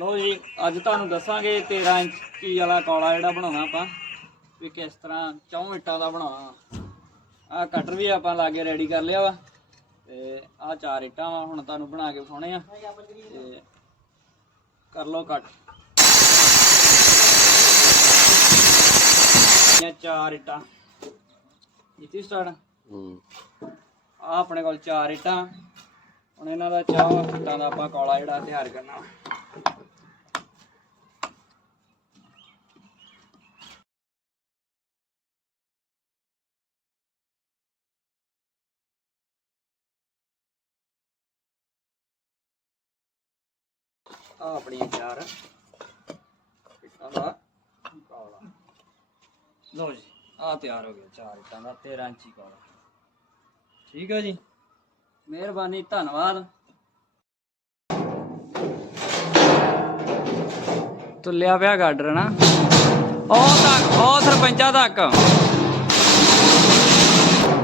ਲਓ ਜੀ ਅੱਜ ਤੁਹਾਨੂੰ ਦੱਸਾਂਗੇ 13 ਇੰਚੀ ਵਾਲਾ ਕੌਲਾ ਜਿਹੜਾ ਬਣਾਉਣਾ ਆਪਾਂ ਵੀ ਕਿਸ ਤਰ੍ਹਾਂ ਚੌਂ ਇੱਟਾਂ ਦਾ ਬਣਾਉਣਾ। ਆ ਕਟਰ ਵੀ ਆਪਾਂ ਲਾਗੇ ਰੈਡੀ ਕਰ ਲਿਆ ਵਾ ਤੇ ਆ ਚਾਰ ਇੱਟਾਂ ਵਾ ਹੁਣ ਤੁਹਾਨੂੰ ਬਣਾ ਕੇ ਵਿਖਾਉਣੇ ਆ। ਤੇ ਕਰ ਲਓ ਕੱਟ ਇਹ ਚਾਰ ਇੱਟਾਂ। ਜਿੱਤੀ ਸਟਾਰਟ ਹੂੰ। ਆ ਆਪਣੇ ਕੋਲ ਚਾਰ ਇੱਟਾਂ। ਹੁਣ ਇਹਨਾਂ ਦਾ ਚਾਹ ਇੱਟਾਂ ਦਾ ਆਪਾਂ ਕੌਲਾ ਜਿਹੜਾ ਤਿਆਰ ਕਰਨਾ ਆ ਆਪਣੀਆਂ ਚਾਰ ਇੱਟਾਂ ਦਾ। ਕੌਲਾ ਲਓ ਜੀ ਆ ਤਿਆਰ ਹੋ ਗਿਆ ਚਾਰ ਇੱਟਾਂ ਦਾ 13 ਇੰਚੀ ਕੌਲਾ ਠੀਕ ਹੈ ਜੀ? ਮਿਹਰਬਾਨੀ, ਧੰਨਵਾਦ। ਤੁਲਿਆ ਪਿਆ ਗਾਡਰ ਨਾ। ਉਹ ਤੱਕ, ਉਹ ਸਰਪੰਚਾ ਤੱਕ।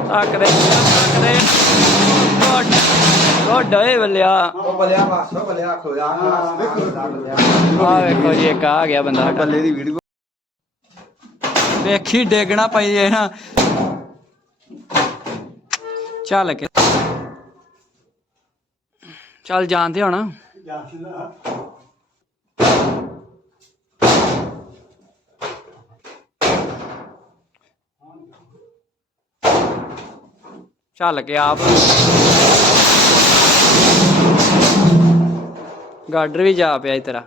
ਤੱਕ ਦੇ ਤੱਕ ਦੇ। ਗੁੱਡ ਓਏ ਬੱਲਿਆ। ਉਹ ਬਲਿਆ ਬਸ ਉਹ ਬਲਿਆ ਖੋਇਆ ਆ ਵੇਖੋ ਜੀ ਇੱਕ ਆ ਗਿਆ ਬੰਦਾ ਬੱਲੇ ਦੀ ਵੀਡੀਓ। ਵੇਖੀ ਡੇਗਣਾ ਪਈ ਜੇ ਨਾ। ਚੱਲ ਕੇ। ਚੱਲ ਜਾਣਦੇ ਹੁਣ। ਚੱਲ ਕੇ ਆਪ। ਗਾਰਡਰ ਵੀ ਜਾ ਪਿਆ ਸੀ ਤੇਰਾ।